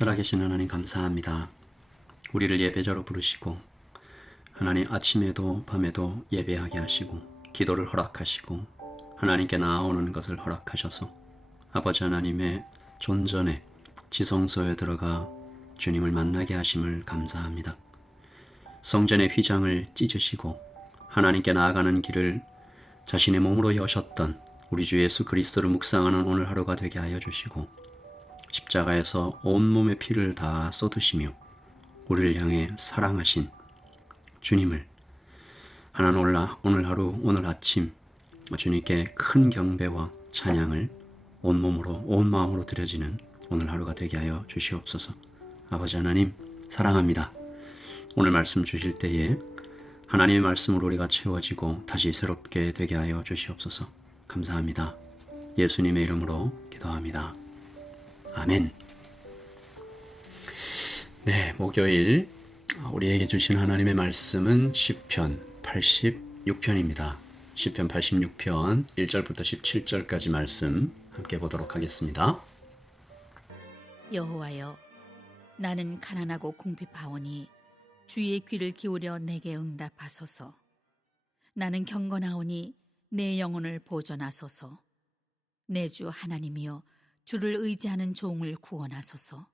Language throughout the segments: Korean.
살아계신 하나님 감사합니다. 우리를 예배자로 부르시고 하나님 아침에도 밤에도 예배하게 하시고 기도를 허락하시고 하나님께 나아오는 것을 허락하셔서 아버지 하나님의 존전에 지성소에 들어가 주님을 만나게 하심을 감사합니다. 성전의 휘장을 찢으시고 하나님께 나아가는 길을 자신의 몸으로 여셨던 우리 주 예수 그리스도를 묵상하는 오늘 하루가 되게 하여 주시고 십자가에서 온몸의 피를 다 쏟으시며 우리를 향해 사랑하신 주님을 하나님 오늘 하루 오늘 아침 주님께 큰 경배와 찬양을 온몸으로 온 마음으로 드려지는 오늘 하루가 되게 하여 주시옵소서. 아버지 하나님 사랑합니다. 오늘 말씀 주실 때에 하나님의 말씀으로 우리가 채워지고 다시 새롭게 되게 하여 주시옵소서. 감사합니다. 예수님의 이름으로 기도합니다. 아멘. 네, 목요일 우리에게 주신 하나님의 말씀은 시편 86편입니다. 시편 86편 1절부터 17절까지 말씀 함께 보도록 하겠습니다. 여호와여, 나는 가난하고 궁핍하오니 주의 귀를 기울여 내게 응답하소서. 나는 경건하오니 내 영혼을 보존하소서. 내 주 하나님이여, 주를 의지하는 종을 구원하소서.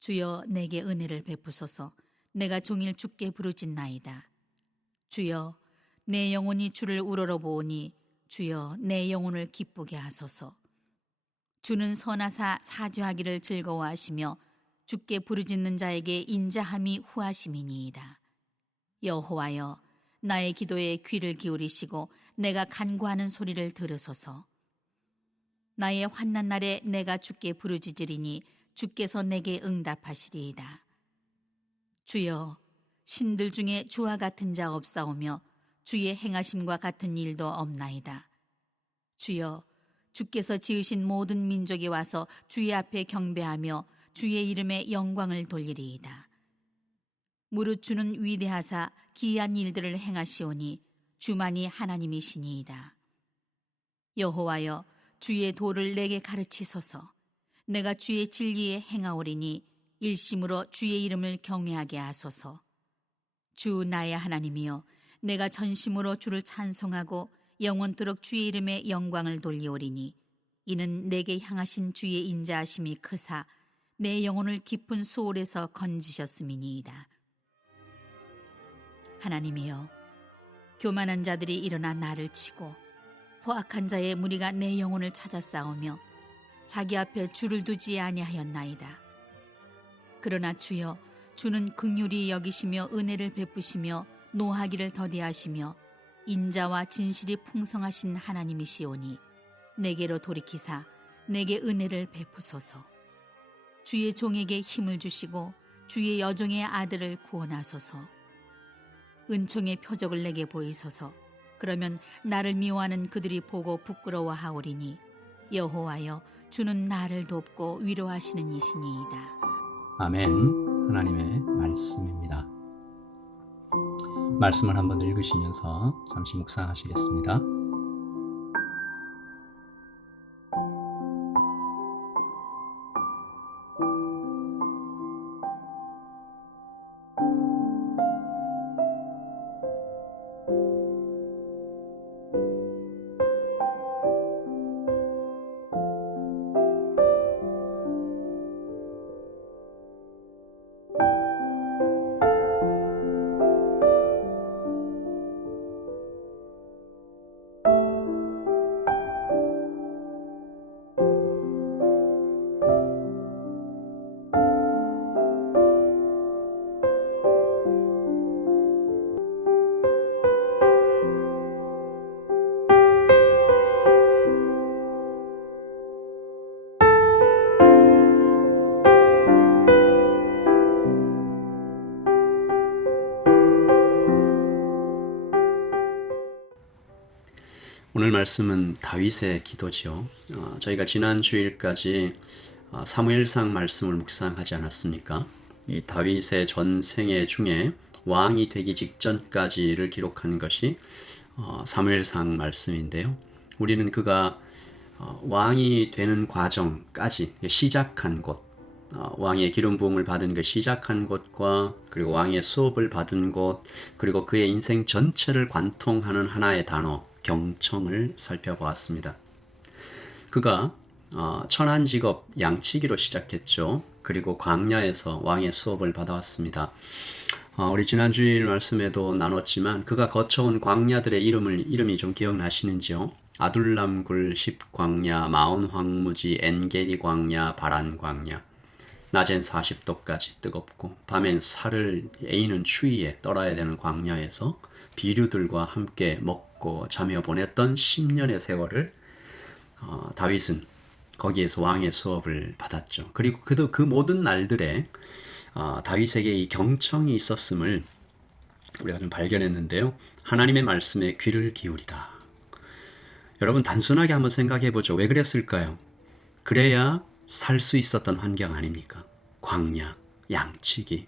주여, 내게 은혜를 베푸소서. 내가 종일 주께 부르짖나이다. 주여, 내 영혼이 주를 우러러보오니 주여, 내 영혼을 기쁘게 하소서. 주는 선하사 사죄하기를 즐거워하시며 주께 부르짖는 자에게 인자함이 후하심이니이다. 여호와여, 나의 기도에 귀를 기울이시고 내가 간구하는 소리를 들으소서. 나의 환난 날에 내가 주께 부르짖으리니 주께서 내게 응답하시리이다. 주여, 신들 중에 주와 같은 자 없사오며 주의 행하심과 같은 일도 없나이다. 주여, 주께서 지으신 모든 민족이 와서 주의 앞에 경배하며 주의 이름에 영광을 돌리리이다. 무릇 주는 위대하사 기이한 일들을 행하시오니 주만이 하나님이시니이다. 여호와여, 주의 도를 내게 가르치소서. 내가 주의 진리에 행하오리니 일심으로 주의 이름을 경외하게 하소서. 주 나의 하나님이여, 내가 전심으로 주를 찬송하고 영원토록 주의 이름에 영광을 돌리오리니 이는 내게 향하신 주의 인자하심이 크사 내 영혼을 깊은 수월에서 건지셨음이니이다. 하나님이여, 교만한 자들이 일어나 나를 치고 포악한 자의 무리가 내 영혼을 찾아 싸우며 자기 앞에 주를 두지 아니하였나이다. 그러나 주여, 주는 긍휼히 여기시며 은혜를 베푸시며 노하기를 더디하시며 인자와 진실이 풍성하신 하나님이시오니 내게로 돌이키사 내게 은혜를 베푸소서. 주의 종에게 힘을 주시고 주의 여종의 아들을 구원하소서. 은총의 표적을 내게 보이소서. 그러면 나를 미워하는 그들이 보고 부끄러워하오리니 여호와여, 주는 나를 돕고 위로하시는 이시니이다. 아멘. 하나님의 말씀입니다. 말씀을 한번 읽으시면서 잠시 묵상하시겠습니다. 오늘 말씀은 다윗의 기도지요. 저희가 지난 주일까지 사무엘상 말씀을 묵상하지 않았습니까? 이 다윗의 전생애 중에 왕이 되기 직전까지를 기록한 것이 사무엘상 말씀인데요. 우리는 그가 왕이 되는 과정까지 시작한 곳, 왕의 기름 부음을 받은 그 시작한 곳과 그리고 왕의 수업을 받은 곳 그리고 그의 인생 전체를 관통하는 하나의 단어 경청을 살펴보았습니다. 그가 천한 직업 양치기로 시작했죠. 그리고 광야에서 왕의 수업을 받아왔습니다. 우리 지난 주일 말씀에도 나눴지만 그가 거쳐온 광야들의 이름이 좀 기억나시는지요? 아둘람굴, 십광야, 마온 황무지, 엔게디 광야, 바란 광야. 낮엔 40도까지 뜨겁고 밤엔 살을 에이는 추위에 떨어야 되는 광야에서 비류들과 함께 먹고 자며 보냈던 10년의 세월을 다윗은 거기에서 왕의 수업을 받았죠. 그리고 그 모든 날들에 다윗에게 이 경청이 있었음을 우리가 좀 발견했는데요. 하나님의 말씀에 귀를 기울이다. 여러분 단순하게 한번 생각해 보죠. 왜 그랬을까요? 그래야 살 수 있었던 환경 아닙니까? 광야, 양치기,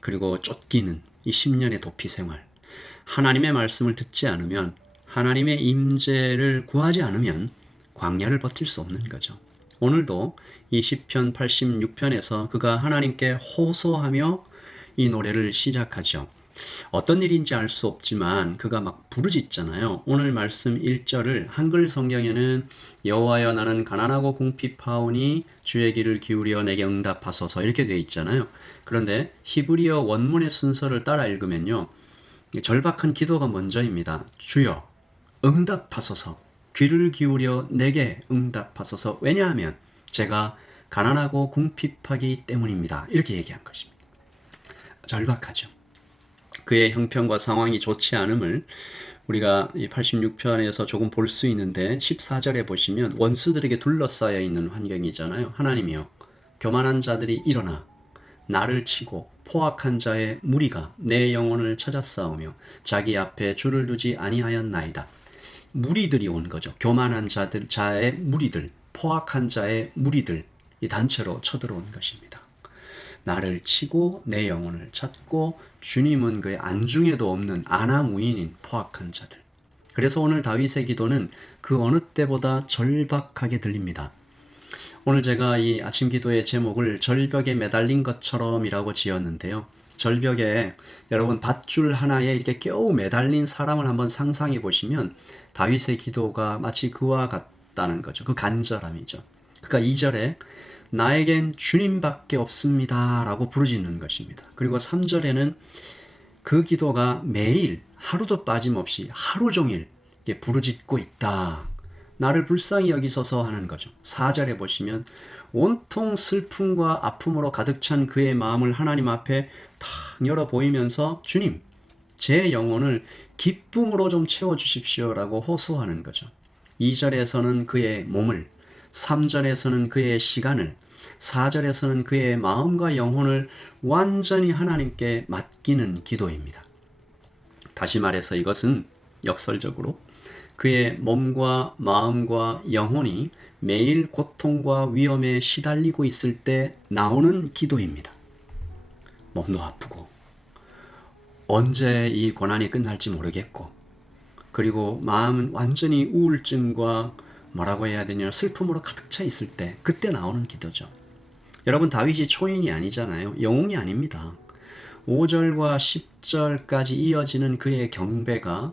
그리고 쫓기는 이 10년의 도피 생활. 하나님의 말씀을 듣지 않으면, 하나님의 임재를 구하지 않으면 광야를 버틸 수 없는 거죠. 오늘도 이 시편 86편에서 그가 하나님께 호소하며 이 노래를 시작하죠. 어떤 일인지 알 수 없지만 그가 막 부르짖잖아요. 오늘 말씀 1절을 한글 성경에는 여호와여 나는 가난하고 궁핍하오니 주의 귀를 기울여 내게 응답하소서 이렇게 되어 있잖아요. 그런데 히브리어 원문의 순서를 따라 읽으면요. 절박한 기도가 먼저입니다. 주여 응답하소서, 귀를 기울여 내게 응답하소서. 왜냐하면 제가 가난하고 궁핍하기 때문입니다. 이렇게 얘기한 것입니다. 절박하죠. 그의 형편과 상황이 좋지 않음을 우리가 이 86편에서 조금 볼 수 있는데 14절에 보시면 원수들에게 둘러싸여 있는 환경이잖아요. 하나님이여 교만한 자들이 일어나 나를 치고 포악한 자의 무리가 내 영혼을 찾아싸우며 자기 앞에 줄을 두지 아니하였나이다. 무리들이 온 거죠. 교만한 자의 무리들, 포악한 자의 무리들, 이 단체로 쳐들어온 것입니다. 나를 치고 내 영혼을 찾고 주님은 그의 안중에도 없는 아나무인인 포악한 자들. 그래서 오늘 다윗의 기도는 그 어느 때보다 절박하게 들립니다. 오늘 제가 이 아침 기도의 제목을 절벽에 매달린 것처럼이라고 지었는데요. 절벽에 여러분 밧줄 하나에 이렇게 겨우 매달린 사람을 한번 상상해 보시면 다윗의 기도가 마치 그와 같다는 거죠. 그 간절함이죠. 그러니까 2절에 나에겐 주님밖에 없습니다 라고 부르짖는 것입니다. 그리고 3절에는 그 기도가 매일 하루도 빠짐없이 하루 종일 부르짖고 있다. 나를 불쌍히 여기소서 하는 거죠. 4절에 보시면 온통 슬픔과 아픔으로 가득 찬 그의 마음을 하나님 앞에 탁 열어 보이면서 주님, 제 영혼을 기쁨으로 좀 채워주십시오 라고 호소하는 거죠. 2절에서는 그의 몸을, 3절에서는 그의 시간을, 4절에서는 그의 마음과 영혼을 완전히 하나님께 맡기는 기도입니다. 다시 말해서 이것은 역설적으로 그의 몸과 마음과 영혼이 매일 고통과 위험에 시달리고 있을 때 나오는 기도입니다. 몸도 아프고 언제 이 고난이 끝날지 모르겠고 그리고 마음은 완전히 우울증과 뭐라고 해야 되냐 슬픔으로 가득 차 있을 때 그때 나오는 기도죠. 여러분 다윗이 초인이 아니잖아요. 영웅이 아닙니다. 5절과 10절까지 이어지는 그의 경배가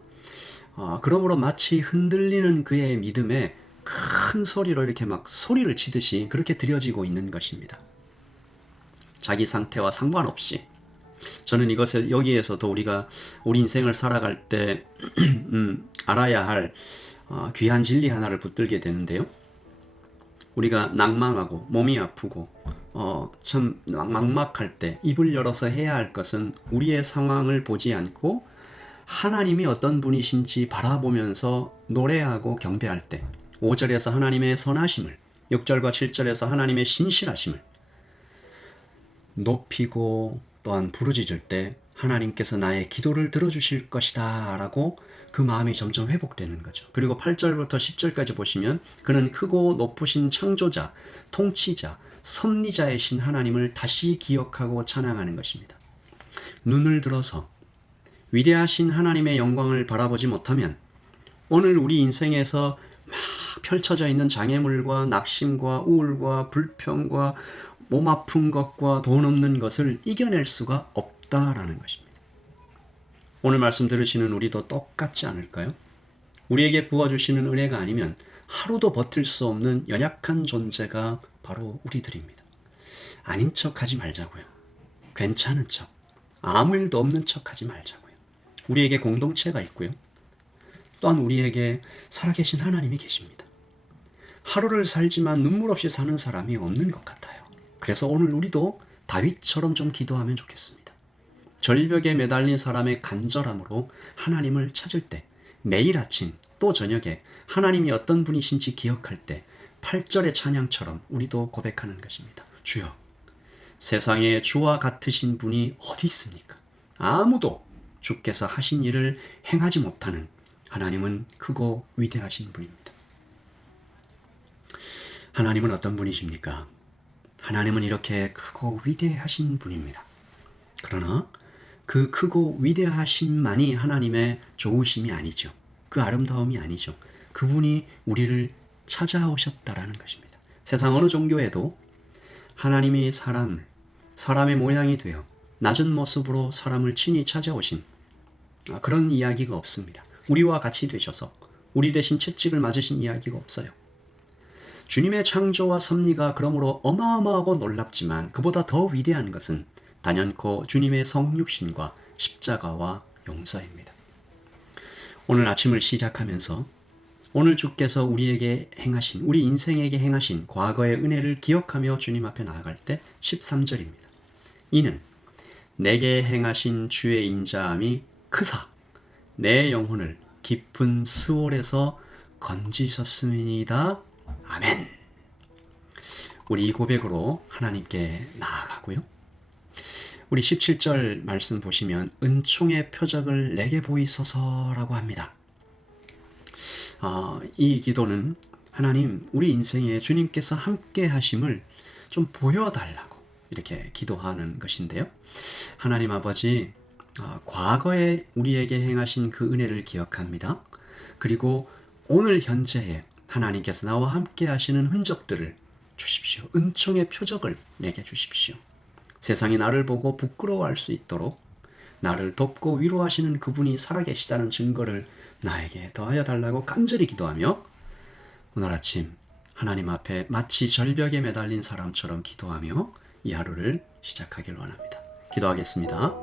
그러므로 마치 흔들리는 그의 믿음에 큰 소리로 이렇게 막 소리를 치듯이 그렇게 드려지고 있는 것입니다. 자기 상태와 상관없이 저는 여기에서도 우리가 우리 인생을 살아갈 때 알아야 할 귀한 진리 하나를 붙들게 되는데요. 우리가 낭망하고 몸이 아프고 참 막막할 때 입을 열어서 해야 할 것은 우리의 상황을 보지 않고 하나님이 어떤 분이신지 바라보면서 노래하고 경배할 때 5절에서 하나님의 선하심을 6절과 7절에서 하나님의 신실하심을 높이고 또한 부르짖을 때 하나님께서 나의 기도를 들어주실 것이다 라고 그 마음이 점점 회복되는 거죠. 그리고 8절부터 10절까지 보시면 그는 크고 높으신 창조자, 통치자, 섭리자이신 하나님을 다시 기억하고 찬양하는 것입니다. 눈을 들어서 위대하신 하나님의 영광을 바라보지 못하면 오늘 우리 인생에서 막 펼쳐져 있는 장애물과 낙심과 우울과 불평과 몸 아픈 것과 돈 없는 것을 이겨낼 수가 없다라는 것입니다. 오늘 말씀 들으시는 우리도 똑같지 않을까요? 우리에게 부어주시는 은혜가 아니면 하루도 버틸 수 없는 연약한 존재가 바로 우리들입니다. 아닌 척 하지 말자고요. 괜찮은 척, 아무 일도 없는 척 하지 말자고요. 우리에게 공동체가 있고요. 또한 우리에게 살아계신 하나님이 계십니다. 하루를 살지만 눈물 없이 사는 사람이 없는 것 같아요. 그래서 오늘 우리도 다윗처럼 좀 기도하면 좋겠습니다. 절벽에 매달린 사람의 간절함으로 하나님을 찾을 때, 매일 아침 또 저녁에 하나님이 어떤 분이신지 기억할 때 8절의 찬양처럼 우리도 고백하는 것입니다. 주여, 세상에 주와 같으신 분이 어디 있습니까? 아무도 주께서 하신 일을 행하지 못하는 하나님은 크고 위대하신 분입니다. 하나님은 어떤 분이십니까? 하나님은 이렇게 크고 위대하신 분입니다. 그러나 그 크고 위대하심만이 하나님의 좋으심이 아니죠. 그 아름다움이 아니죠. 그분이 우리를 찾아오셨다라는 것입니다. 세상 어느 종교에도 하나님이 사람의 모양이 되어 낮은 모습으로 사람을 친히 찾아오신 그런 이야기가 없습니다. 우리와 같이 되셔서 우리 대신 채찍을 맞으신 이야기가 없어요. 주님의 창조와 섭리가 그러므로 어마어마하고 놀랍지만 그보다 더 위대한 것은 단연코 주님의 성육신과 십자가와 용서입니다. 오늘 아침을 시작하면서 오늘 주께서 우리에게 행하신, 우리 인생에게 행하신 과거의 은혜를 기억하며 주님 앞에 나아갈 때 13절입니다. 이는 내게 행하신 주의 인자함이 크사 내 영혼을 깊은 스올에서 건지셨음이니이다. 아멘. 우리 이 고백으로 하나님께 나아가고요. 우리 17절 말씀 보시면 은총의 표적을 내게 보이소서라고 합니다. 이 기도는 하나님, 우리 인생에 주님께서 함께 하심을 좀 보여달라고 이렇게 기도하는 것인데요. 하나님 아버지, 과거에 우리에게 행하신 그 은혜를 기억합니다. 그리고 오늘 현재에 하나님께서 나와 함께 하시는 흔적들을 주십시오. 은총의 표적을 내게 주십시오. 세상이 나를 보고 부끄러워할 수 있도록 나를 돕고 위로하시는 그분이 살아계시다는 증거를 나에게 더하여 달라고 간절히 기도하며 오늘 아침 하나님 앞에 마치 절벽에 매달린 사람처럼 기도하며 이 하루를 시작하길 원합니다. 기도하겠습니다.